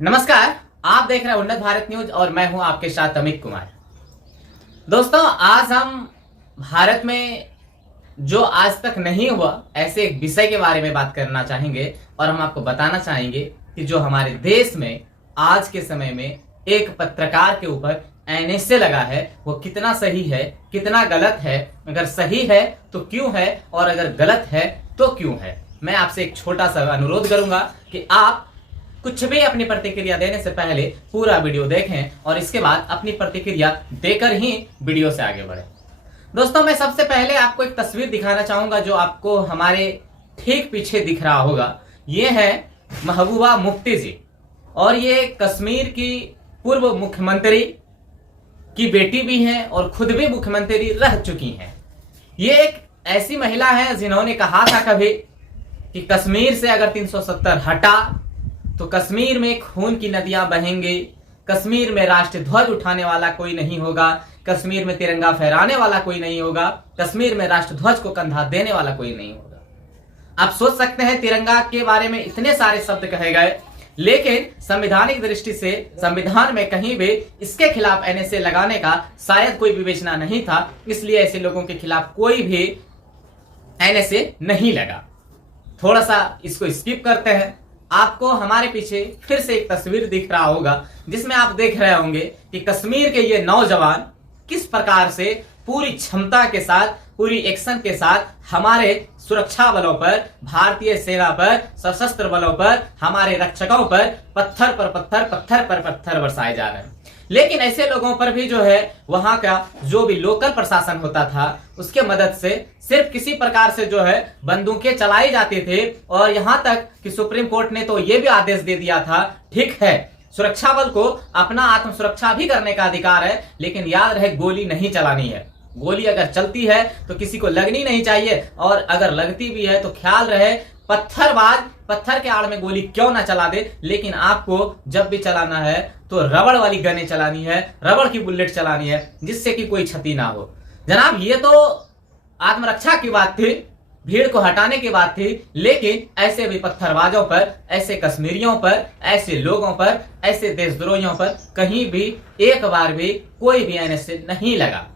नमस्कार। आप देख रहे हैं उन्नत भारत न्यूज और मैं हूं आपके साथ अमित कुमार। दोस्तों, आज हम भारत में जो आज तक नहीं हुआ ऐसे एक विषय के बारे में बात करना चाहेंगे और हम आपको बताना चाहेंगे कि जो हमारे देश में आज के समय में एक पत्रकार के ऊपर एनएसए लगा है वो कितना सही है, कितना गलत है, अगर सही है तो क्यों है और अगर गलत है तो क्यों है। मैं आपसे एक छोटा सा अनुरोध करूंगा कि आप कुछ भी अपनी प्रतिक्रिया देने से पहले पूरा वीडियो देखें और इसके बाद अपनी प्रतिक्रिया देकर ही वीडियो से आगे बढ़ें। दोस्तों, मैं सबसे पहले आपको एक तस्वीर दिखाना चाहूंगा जो आपको हमारे ठीक पीछे दिख रहा होगा। ये है महबूबा मुफ्ती जी और ये कश्मीर की पूर्व मुख्यमंत्री की बेटी भी हैं और खुद भी मुख्यमंत्री रह चुकी हैं। ये एक ऐसी महिला है जिन्होंने कहा था कभी कि कश्मीर से अगर 370 हटा तो कश्मीर में खून की नदियां बहेंगी, कश्मीर में राष्ट्रीय ध्वज उठाने वाला कोई नहीं होगा, कश्मीर में तिरंगा फहराने वाला कोई नहीं होगा, कश्मीर में राष्ट्र ध्वज को कंधा देने वाला कोई नहीं होगा। आप सोच सकते हैं तिरंगा के बारे में इतने सारे शब्द कहे गए, लेकिन संवैधानिक दृष्टि से संविधान में कहीं भी इसके खिलाफ एनएसए लगाने का शायद कोई विवेचना नहीं था, इसलिए ऐसे लोगों के खिलाफ कोई भी एनएसए नहीं लगा। थोड़ा सा इसको स्किप करते हैं। आपको हमारे पीछे फिर से एक तस्वीर दिख रहा होगा जिसमें आप देख रहे होंगे कि कश्मीर के ये नौजवान किस प्रकार से पूरी क्षमता के साथ, पूरी एक्शन के साथ हमारे सुरक्षा बलों पर, भारतीय सेना पर, सशस्त्र बलों पर, हमारे रक्षकों पर पत्थर पर पत्थर बरसाए जा रहे हैं। लेकिन ऐसे लोगों पर भी जो है वहां का जो भी लोकल प्रशासन होता था उसके मदद से सिर्फ किसी प्रकार से जो है बंदूकें चलाई जाती थी और यहां तक कि सुप्रीम कोर्ट ने तो यह भी आदेश दे दिया था, ठीक है सुरक्षा बल को अपना आत्म सुरक्षा भी करने का अधिकार है, लेकिन याद रहे गोली नहीं चलानी है। गोली अगर चलती है तो किसी को लगनी नहीं चाहिए और अगर लगती भी है तो ख्याल रहे पत्थरबाज पत्थर के आड़ में गोली क्यों ना चला दे, लेकिन आपको जब भी चलाना है तो रबड़ वाली गनें चलानी है, रबड़ की बुलेट चलानी है जिससे कि कोई क्षति ना हो। जनाब, ये तो आत्मरक्षा की बात थी, भीड़ को हटाने की बात थी, लेकिन ऐसे भी पत्थरबाजों पर, ऐसे कश्मीरियों पर, ऐसे लोगों पर, ऐसे देशद्रोहियों पर कहीं भी एक बार भी कोई भी एनएसए नहीं लगा।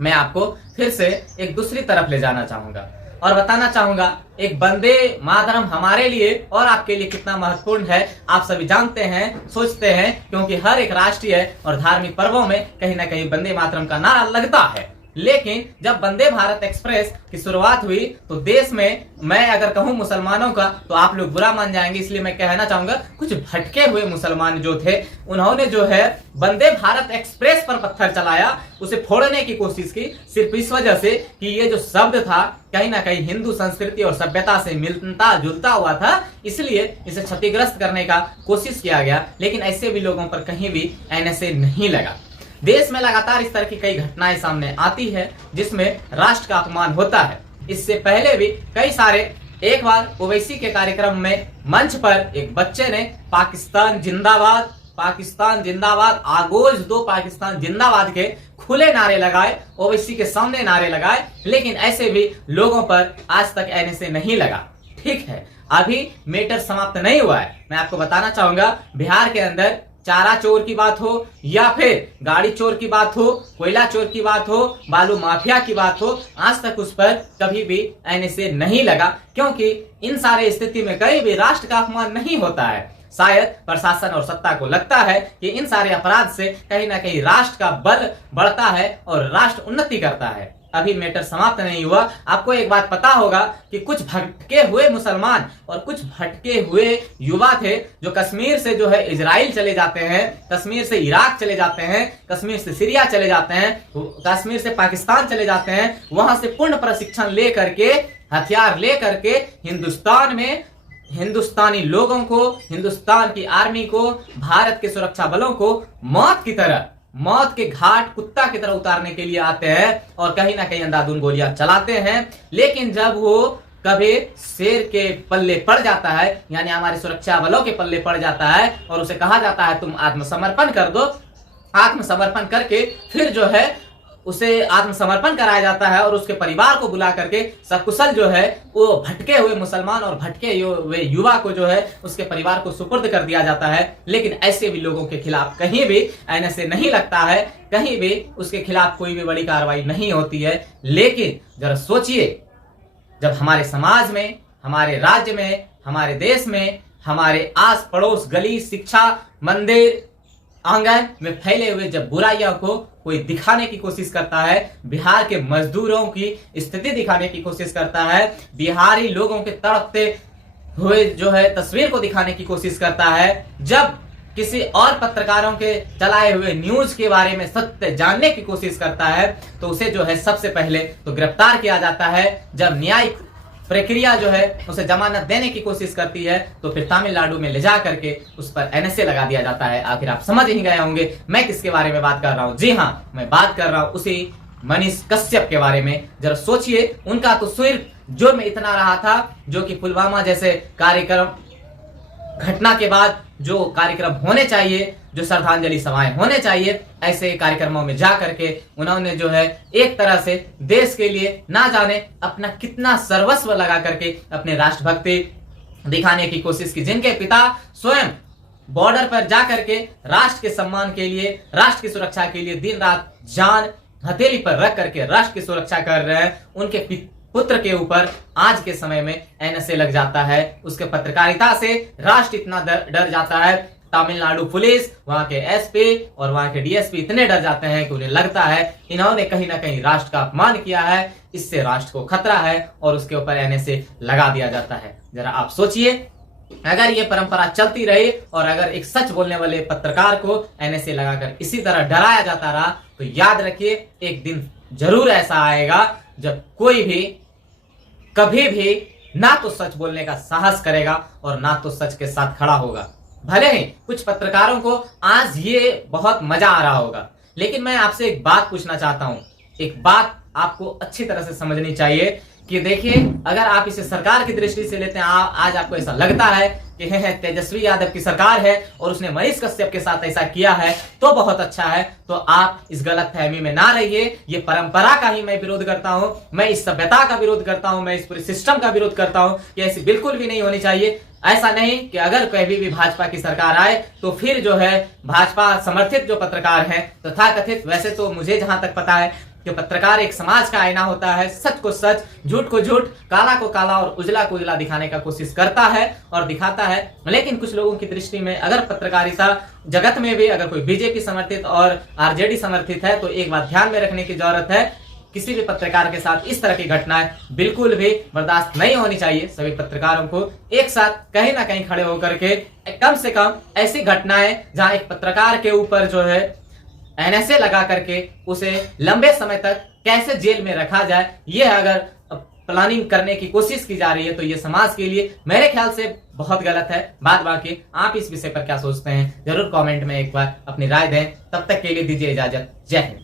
मैं आपको फिर से एक दूसरी तरफ ले जाना चाहूंगा और बताना चाहूंगा एक वंदे मातरम हमारे लिए और आपके लिए कितना महत्वपूर्ण है। आप सभी जानते हैं, सोचते हैं, क्योंकि हर एक राष्ट्रीय और धार्मिक पर्वों में कहीं ना कहीं वंदे मातरम का नारा लगता है। लेकिन जब वंदे भारत एक्सप्रेस की शुरुआत हुई तो देश में, मैं अगर कहूं मुसलमानों का तो आप लोग बुरा मान जाएंगे, इसलिए मैं कहना चाहूंगा कुछ भटके हुए मुसलमान जो थे उन्होंने जो है वंदे भारत एक्सप्रेस पर पत्थर चलाया, उसे फोड़ने की कोशिश की, सिर्फ इस वजह से कि ये जो शब्द था कहीं ना कहीं हिंदू संस्कृति और सभ्यता से मिलता जुलता हुआ था, इसलिए इसे क्षतिग्रस्त करने का कोशिश किया गया। लेकिन ऐसे भी लोगों पर कहीं भी एनएसए नहीं लगा। देश में लगातार इस तरह की कई घटनाएं सामने आती है जिसमें राष्ट्र का अपमान होता है। इससे पहले भी कई सारे, एक बार ओवैसी के कार्यक्रम में मंच पर एक बच्चे ने पाकिस्तान जिंदाबाद, पाकिस्तान जिंदाबाद, आगोज दो पाकिस्तान जिंदाबाद के खुले नारे लगाए, ओवैसी के सामने नारे लगाए, लेकिन ऐसे भी लोगों पर आज तक एनएसए नहीं लगा। ठीक है, अभी मैटर समाप्त नहीं हुआ है। मैं आपको बताना चाहूंगा बिहार के अंदर चारा चोर की बात हो या फिर गाड़ी चोर की बात हो, कोयला चोर की बात हो, बालू माफिया की बात हो, आज तक उस पर कभी भी एनएसए नहीं लगा, क्योंकि इन सारे स्थिति में कहीं भी राष्ट्र का अपमान नहीं होता है। शायद प्रशासन और सत्ता को लगता है कि इन सारे अपराध से कहीं ना कहीं राष्ट्र का बल बढ़ता है और राष्ट्र उन्नति करता है। अभी मैटर समाप्त नहीं हुआ। आपको एक बात पता होगा कि कुछ भटके हुए मुसलमान और कुछ भटके हुए युवा थे जो कश्मीर से जो है इजराइल चले जाते हैं, कश्मीर से इराक चले जाते हैं, कश्मीर से सीरिया चले जाते हैं, कश्मीर से पाकिस्तान चले जाते हैं, वहां से पूर्ण प्रशिक्षण ले करके, हथियार ले करके हिंदुस्तान में हिंदुस्तानी लोगों को, हिंदुस्तान की आर्मी को, भारत के सुरक्षा बलों को मौत के घाट कुत्ता की तरह उतारने के लिए आते हैं और कहीं ना कहीं अंधाधुंध गोलियां चलाते हैं। लेकिन जब वो कभी शेर के पल्ले पड़ जाता है, यानी हमारे सुरक्षा बलों के पल्ले पड़ जाता है और उसे कहा जाता है तुम आत्मसमर्पण कर दो, आत्मसमर्पण करके फिर जो है उसे आत्मसमर्पण कराया जाता है और उसके परिवार को बुला करके सकुशल जो है वो भटके हुए मुसलमान और भटके हुए युवा को जो है उसके परिवार को सुपुर्द कर दिया जाता है। लेकिन ऐसे भी लोगों के खिलाफ कहीं भी एनएसए नहीं लगता है, कहीं भी उसके खिलाफ कोई भी बड़ी कार्रवाई नहीं होती है। लेकिन जरा सोचिए, जब हमारे समाज में, हमारे राज्य में, हमारे देश में, हमारे आस पड़ोस, गली, शिक्षा, मंदिर, आंगन में फैले हुए जब बुराइयों को कोई दिखाने की कोशिश करता है, बिहार के मजदूरों की स्थिति दिखाने की कोशिश करता है, बिहारी लोगों के तड़पते हुए जो है तस्वीर को दिखाने की कोशिश करता है, जब किसी और पत्रकारों के चलाए हुए न्यूज के बारे में सत्य जानने की कोशिश करता है, तो उसे जो है सबसे पहले तो गिरफ्तार किया जाता है। जब न्यायिक प्रक्रिया जो है उसे जमानत देने की कोशिश करती है तो फिर तमिलनाडु में ले जा करके उस पर एनएसए लगा दिया जाता है। आखिर आप समझ ही गए होंगे मैं किसके बारे में बात कर रहा हूं। जी हाँ, मैं बात कर रहा हूं उसी मनीष कश्यप के बारे में। जरा सोचिए, उनका तो सिर्फ जुर्म इतना रहा था जो कि पुलवामा जैसे कार्यक्रम घटना के बाद जो कार्यक्रम होने चाहिए, जो श्रद्धांजलि सभाएं होने चाहिए, ऐसे कार्यक्रमों में जा करके उन्होंने जो है एक तरह से देश के लिए ना जाने अपना कितना सर्वस्व लगा करके अपने राष्ट्रभक्ति दिखाने की कोशिश की, जिनके पिता स्वयं बॉर्डर पर जा करके राष्ट्र के सम्मान के लिए, राष्ट्र की सुरक्षा के लिए दिन रात जान हथेली पर रख करके राष्ट्र की सुरक्षा कर रहे हैं। उनके पुत्र के ऊपर आज के समय में एनएसए लग जाता है। उसके पत्रकारिता से राष्ट्र इतना डर जाता है, तमिलनाडु पुलिस, वहां के एसपी और वहां के डीएसपी इतने डर जाते हैं कि उन्हें लगता है इन्होंने कहीं ना कहीं राष्ट्र का अपमान किया है, इससे राष्ट्र को खतरा है और उसके ऊपर एनएसए लगा दिया जाता है। जरा आप सोचिए, अगर ये परंपरा चलती रही और अगर एक सच बोलने वाले पत्रकार को एनएसए लगाकर इसी तरह डराया जाता रहा तो याद रखिए एक दिन जरूर ऐसा आएगा जब कोई भी कभी भी ना तो सच बोलने का साहस करेगा और ना तो सच के साथ खड़ा होगा। भले ही कुछ पत्रकारों को आज ये बहुत मजा आ रहा होगा, लेकिन मैं आपसे एक बात पूछना चाहता हूं। एक बात आपको अच्छी तरह से समझनी चाहिए कि देखिए, अगर आप इसे सरकार की दृष्टि से लेते हैं, आज आपको ऐसा लगता है कि तेजस्वी यादव की सरकार है और उसने मनीष कश्यप के साथ ऐसा किया है तो बहुत अच्छा है, तो आप इस गलत फहमी में ना रहिए। ये परंपरा का ही मैं विरोध करता हूं, मैं इस सभ्यता का विरोध करता हूं, मैं इस पूरे सिस्टम का विरोध करता हूं कि ऐसी बिल्कुल भी नहीं होनी चाहिए। ऐसा नहीं कि अगर कभी भी भाजपा की सरकार आए तो फिर जो है भाजपा समर्थित जो पत्रकार हैं तथाकथित, वैसे तो मुझे जहां तक पता है कि पत्रकार एक समाज का आईना होता है, सच को सच, झूठ को झूठ, काला को काला और उजला को उजला दिखाने का कोशिश करता है और दिखाता है। लेकिन कुछ लोगों की दृष्टि में अगर पत्रकारिता जगत में भी अगर कोई बीजेपी समर्थित और आरजेडी समर्थित है तो एक बात ध्यान में रखने की जरूरत है, किसी भी पत्रकार के साथ इस तरह की घटनाएं बिल्कुल भी बर्दाश्त नहीं होनी चाहिए। सभी पत्रकारों को एक साथ कहीं ना कहीं खड़े होकर के कम से कम ऐसी घटनाएं जहां एक पत्रकार के ऊपर जो है एनएसए लगा करके उसे लंबे समय तक कैसे जेल में रखा जाए, ये अगर प्लानिंग करने की कोशिश की जा रही है तो ये समाज के लिए मेरे ख्याल से बहुत गलत है। बात बाकी आप इस विषय पर क्या सोचते हैं जरूर कमेंट में एक बार अपनी राय दें। तब तक के लिए दीजिए इजाजत। जय हिंद।